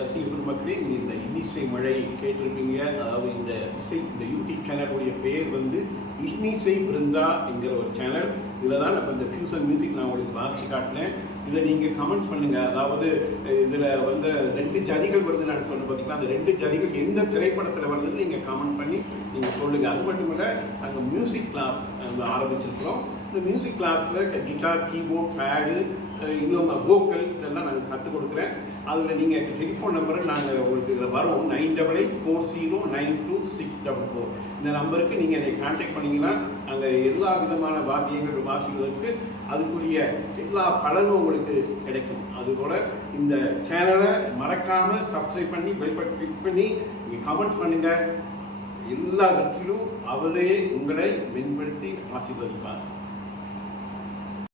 ரசிக பெருமக்களே, நீங்கள் இந்த இன்னிசை மழை கேட்டிருப்பீங்க. அதாவது இந்த யூடியூப் சேனலுடைய பெயர் வந்து இன்னிசை பிருந்தா என்கிற ஒரு சேனல். இதில் தான் நம்ம இந்த ஃபியூசன் மியூசிக் நான் உங்களுக்கு வாசித்து காட்டினேன். இதை நீங்கள் கமெண்ட்ஸ் பண்ணுங்கள். அதாவது இதில் வந்து 2 ஜதிகள் வருது நான் சொன்ன பார்த்தீங்கன்னா, அந்த 2 ஜதிகள் எந்த திரைப்படத்தில் வருதுன்னு நீங்கள் கமெண்ட் பண்ணி நீங்கள் சொல்லுங்கள். அது மட்டும் இல்லை, நாங்கள் மியூசிக் கிளாஸ் ஆரம்பிச்சிருக்கிறோம். இந்த மியூசிக் கிளாஸில் கிட்டார், கீபோர்ட், பேடு, இன்னும் வோக்கல் இதெல்லாம் நாங்கள் கற்றுக் கொடுக்குறேன். அதில் நீங்கள் டெலிஃபோன் நம்பரை நாங்கள் உங்களுக்கு இதில் வரும் 9884092644. இந்த நம்பருக்கு நீங்கள் என்னை கான்டாக்ட் பண்ணிங்கன்னா நாங்கள் எல்லா விதமான வாத்தியங்கள் வாசிப்பதற்கு அதுக்குரிய எல்லா பலனும் உங்களுக்கு கிடைக்கும். அதுபோல் இந்த சேனலை மறக்காமல் சப்ஸ்கிரைப் பண்ணி பெல் பட்டன் கிளிக் பண்ணி நீங்கள் கமெண்ட்ஸ் பண்ணுங்கள். எல்லாவற்றிலும் அவரே உங்களை மேம்படுத்தி ஆசீர்வதிப்பார்.